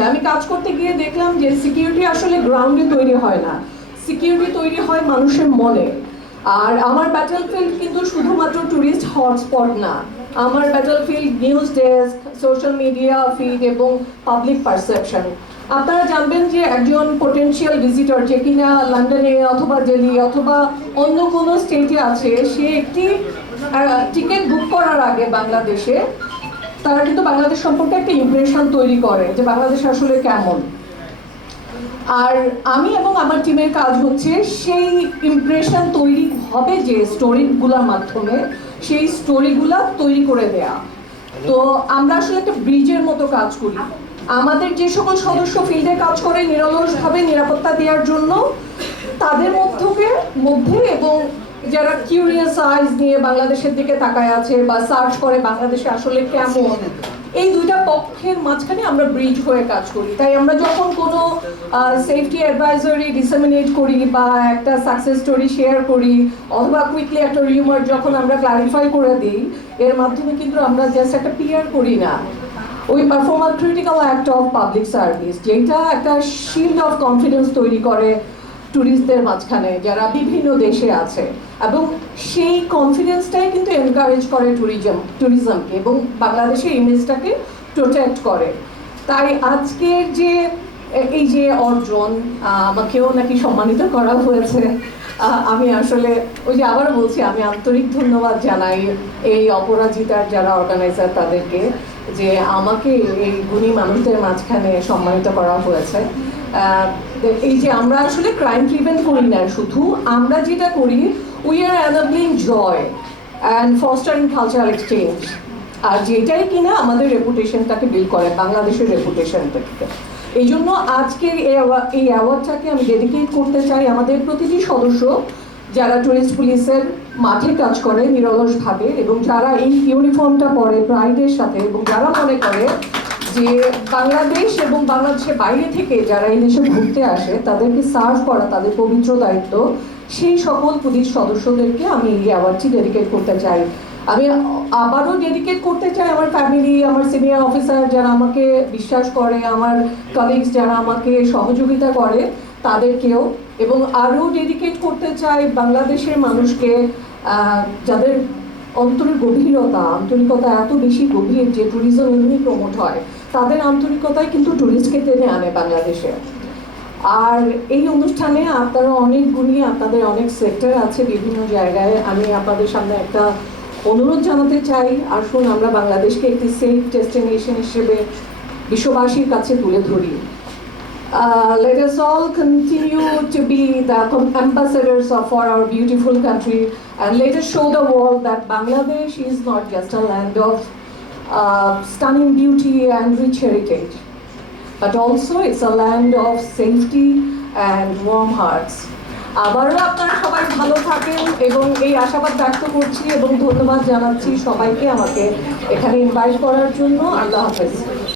আমি কাজ করতে গিয়ে দেখলাম যে সিকিউরিটি আসলে গ্রাউন্ডে তৈরি হয় না, সিকিউরিটি তৈরি হয় মানুষের মনে। আর আমার ব্যাটলফিল্ড কিন্তু শুধুমাত্র ট্যুরিস্ট হটস্পট না, আমার battlefield news desk, social media feed এবং পাবলিক পারসেপশন। আপনারা জানবেন যে একজন পোটেনশিয়াল ভিজিটর যে কিনা লন্ডনে অথবা দিল্লি অথবা অন্য কোনো স্টেটে আছে, সে একটি টিকিট বুক করার আগে বাংলাদেশে তারা কিন্তু বাংলাদেশ সম্পর্কে একটা ইমপ্রেশন তৈরি করে যে বাংলাদেশ আসলে কেমন। আর আমি এবং আমার টিমের কাজ হচ্ছে সেই ইমপ্রেশন তৈরি হবে যে স্টোরিগুলোর মাধ্যমে সেই স্টোরিগুলো তৈরি করে দেয়া। তো আমরা আসলে একটা ব্রিজের মতো কাজ করি। আমাদের যে সকল সদস্য ফিল্ডে কাজ করে নিরলসভাবে নিরাপত্তা দেওয়ার জন্য, তাদের মধ্যে এবং যারা কিউরিয়াস আইজ নিয়ে বাংলাদেশের দিকে তাকায় আছে বা সার্চ করে বাংলাদেশে আসলে কেমন, এই দুইটা পক্ষের মাঝখানে আমরা ব্রিজ হয়ে কাজ করি। তাই আমরা যখন কোনো সেফটি অ্যাডভাইজারি ডিসেমিনেট করি বা একটা সাকসেস স্টোরি শেয়ার করি অথবা কুইকলি একটা রিউমার যখন আমরা ক্লারিফাই করে দিই, এর মাধ্যমে কিন্তু আমরা জাস্ট একটা পিআর করি না, ওই perform a critical act of public service, যেটা একটা শিল্ড অফ কনফিডেন্স তৈরি করে ট্যুরিস্টদের মাঝখানে যারা বিভিন্ন দেশে আছে, এবং সেই কনফিডেন্সটাই কিন্তু এনকারেজ করে ট্যুরিজমকে এবং বাংলাদেশের ইমেজটাকে প্রোটেক্ট করে। তাই আজকের যে এই যে অর্জন, আমাকেও নাকি সম্মানিত করা হয়েছে, আমি আসলে ওই যে আবারও বলছি, আমি আন্তরিক ধন্যবাদ জানাই এই অপরাজিতার যারা অর্গানাইজার তাদেরকে, যে আমাকে এই গুণী মানুষদের মাঝখানে সম্মানিত করা হয়েছে। এই যে আমরা আসলে ক্রাইম প্রিভেন্ট করি না, শুধু আমরা যেটা করি, we are enabling joy and fostering cultural exchange, আর যেটাই কিনা আমাদের রেপুটেশনটাকে বিল্ড করে, বাংলাদেশের রেপুটেশনটাকে। এই জন্য আজকের এই অ্যাওয়ার্ডটাকে আমি ডেডিকেট করতে চাই আমাদের প্রতিটি সদস্য যারা টুরিস্ট পুলিশের মাঠে কাজ করে নিরলসভাবে, এবং যারা এই ইউনিফর্মটা পরে প্রাইডের সাথে, এবং যারা মনে করে যে বাংলাদেশ এবং বাংলাদেশের বাইরে থেকে যারা এই দেশে ঘুরতে আসে তাদেরকে সার্ভ করা তাদের পবিত্র দায়িত্ব, সেই সকল পুলিশ সদস্যদেরকে আমি এই অ্যাওয়ার্ডটি ডেডিকেট করতে চাই। আমি আবারও ডেডিকেট করতে চাই আমার ফ্যামিলি, আমার সিনিয়র অফিসার যারা আমাকে বিশ্বাস করে, আমার কলিগস যারা আমাকে সহযোগিতা করে তাদেরকেও, এবং আরও ডেডিকেট করতে চাই বাংলাদেশের মানুষকে, যাদের অন্তরের আন্তরিকতা এত বেশি গভীর যে ট্যুরিজম এমনি প্রমোট হয়, তাদের আন্তরিকতায় কিন্তু ট্যুরিস্টকে টেনে আনে বাংলাদেশে। আর এই অনুষ্ঠানে আপনারা অনেক গুণী, আপনাদের অনেক সেক্টর আছে বিভিন্ন জায়গায়। আমি আপনাদের সামনে একটা অনুরোধ জানাতে চাই, আসুন আমরা বাংলাদেশকে একটি সেফ ডেস্টিনেশন হিসেবে বিশ্ববাসীর কাছে তুলে ধরি। Let us all continue to be the ambassadors for our beautiful country, and let us show the world that Bangladesh is not just a land of stunning beauty and rich heritage, but also it's a land of safety and warm hearts. আবারও আপনারা সবাই ভালো থাকেন এবং এই আশাবাদ ব্যক্ত করছি এবং ধন্যবাদ জানাচ্ছি সবাইকে আমাকে এখানে ইনভাইট করার জন্য। আল্লাহ হাফেজ।